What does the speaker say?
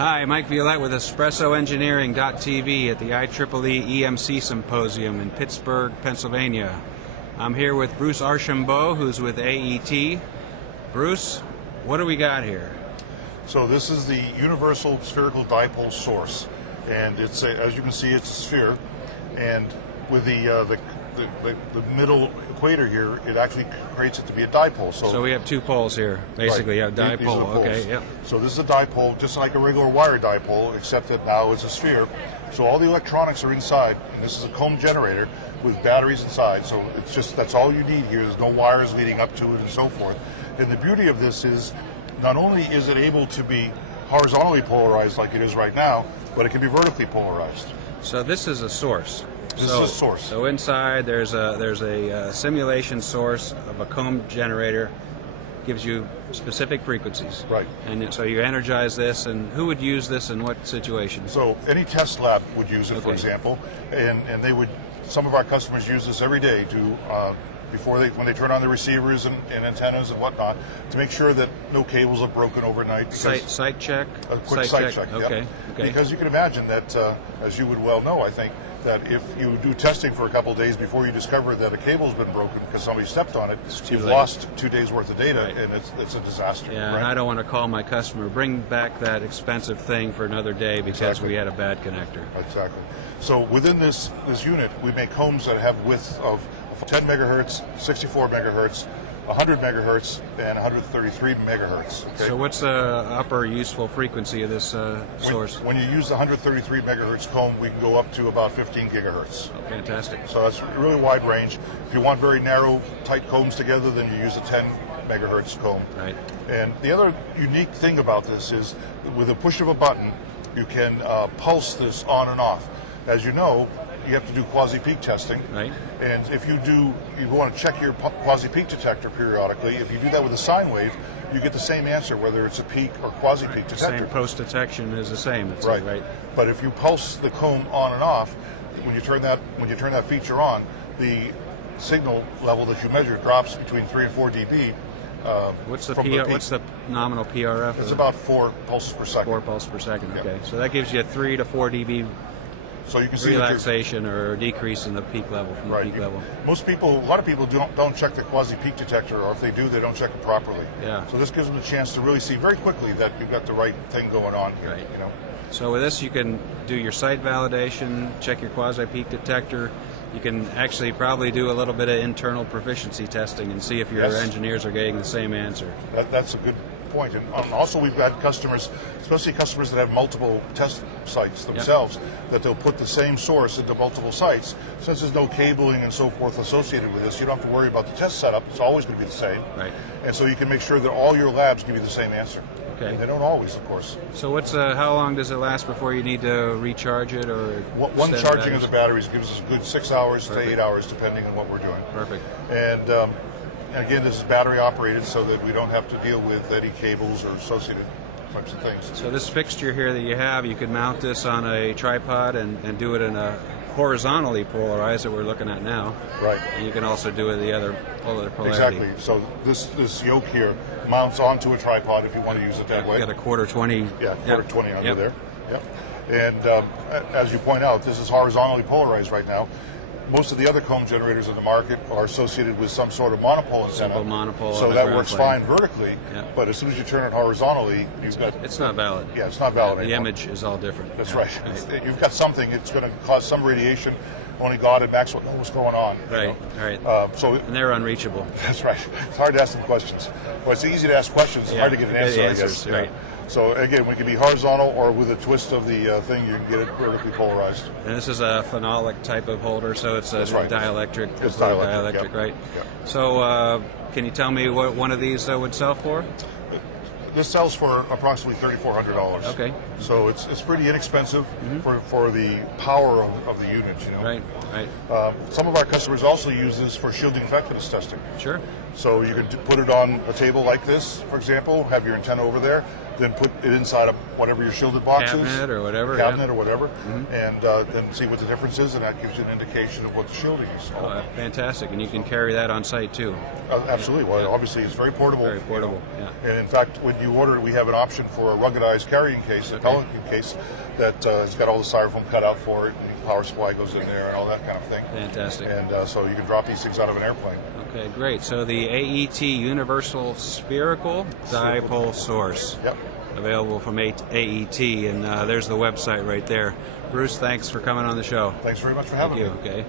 Hi, Mike Violette with EspressoEngineering.tv at the IEEE EMC Symposium in Pittsburgh, Pennsylvania. I'm here with Bruce Archambeault, who's with AET. Bruce, what do we got here? So this is the Universal Spherical Dipole Source, and it's as you can see, it's a sphere, and with the middle equator here, it actually creates it to be a dipole. So we have two poles here, basically. Right. You have dipole. Okay, yep. So this is a dipole, just like a regular wire dipole, except that now it's a sphere. So all the electronics are inside, and this is a comb generator with batteries inside. So it's just, that's all you need here. There's no wires leading up to it and so forth. And the beauty of this is, not only is it able to be horizontally polarized like it is right now, but it can be vertically polarized. So this is a source. This is a source. So inside there's a simulation source of a comb generator, gives you specific frequencies. Right. And so you energize this, and who would use this in what situations? So any test lab would use it, for example, and they would. Some of our customers use this every day to when they turn on the receivers and antennas and whatnot, to make sure that no cables are broken overnight. Site check? A quick site check, okay. Yep. Okay. Because you can imagine that, as you would well know, I think, that if you do testing for a couple of days before you discover that a cable's been broken because somebody stepped on it, you've lost 2 days worth of data, right. And it's a disaster. Yeah, right? and I don't want to call my customer, bring back that expensive thing for another day because we had a bad connector. Exactly. So within this unit, we make combs that have width of 10 megahertz, 64 megahertz, 100 megahertz, and 133 megahertz. Okay? So what's the upper useful frequency of this source? When you use the 133 megahertz comb, we can go up to about 15 gigahertz. Oh, fantastic. So that's a really wide range. If you want very narrow, tight combs together, then you use a 10 megahertz comb. Right. And the other unique thing about this is, with a push of a button, you can pulse this on and off. As you know, you have to do quasi-peak testing. Right. And if you want to check your quasi-peak detector periodically. If you do that with a sine wave, you get the same answer, whether it's a peak or quasi-peak detector. Same post-detection is the same. Right. But if you pulse the comb on and off, when you turn that feature on, the signal level that you measure drops between 3 and 4 dB. What's the nominal PRF? It's about 4 pulses per second. 4 pulses per second. Yeah. Okay, so that gives you a 3 to 4 dB. So you can see relaxation or decrease in the peak level from the peak level. A lot of people don't check the quasi-peak detector, or if they do, they don't check it properly. Yeah. So this gives them a chance to really see very quickly that you've got the right thing going on. Right. You know. So with this, you can do your site validation, check your quasi-peak detector. You can actually probably do a little bit of internal proficiency testing and see if your engineers are getting the same answer. That's a good point. And also we've got customers, especially customers that have multiple test sites themselves, that they'll put the same source into multiple sites. Since there's no cabling and so forth associated with this, you don't have to worry about the test setup. It's always going to be the same. Right. And so you can make sure that all your labs give you the same answer. Okay. And they don't always, of course. So how long does it last before you need to recharge it? Or one charging of the batteries gives us a good 6 hours to 8 hours, depending on what we're doing. Perfect. And again, this is battery operated, so that we don't have to deal with any cables or associated types of things. So this fixture here that you have, you could mount this on a tripod and do it in a horizontally polarized that we're looking at now. Right. And you can also do it the other polarity. Exactly. So this yoke here mounts onto a tripod if you want to use it that way. You got a quarter 20. Yeah, quarter 20 under there. Yep. And as you point out, this is horizontally polarized right now. Most of the other comb generators in the market are associated with some sort of monopole antenna. Simple monopole. So that works fine vertically, but as soon as you turn it horizontally, it's not valid. Yeah, it's not valid anymore. The image is all different. That's right. You've got something, it's going to cause some radiation. Only God and Maxwell know what's going on. Right, right. And they're unreachable. That's right. It's hard to ask them questions. Well, it's easy to ask questions. It's hard to get an answer, I guess. Right. So again, we can be horizontal, or with a twist of the thing, you can get it vertically polarized. And this is a phenolic type of holder, so it's a dielectric. It's dielectric, right? Yep. So can you tell me what one of these would sell for? This sells for approximately $3,400. Okay. So it's pretty inexpensive for the power of the unit, you know. Right, right. Some of our customers also use this for shielding effectiveness testing. Sure. So you can put it on a table like this, for example, have your antenna over there, then put it inside of whatever your shielded box is. Cabinet or whatever. Cabinet yeah. or whatever, and then see what the difference is, and that gives you an indication of what the shielding is. Fantastic, and you can carry that on site too. Absolutely. Well, obviously it's very portable. Very portable. And in fact, when you order it, we have an option for a ruggedized carrying case, a Pelican case, that has got all the styrofoam cut out for it. And power supply goes in there, and all that kind of thing. Fantastic. And so you can drop these things out of an airplane. Okay, great. So the AET Universal Spherical Dipole Source. Yep. Available from AET, and there's the website right there. Bruce, thanks for coming on the show. Thanks very much for having me. Okay.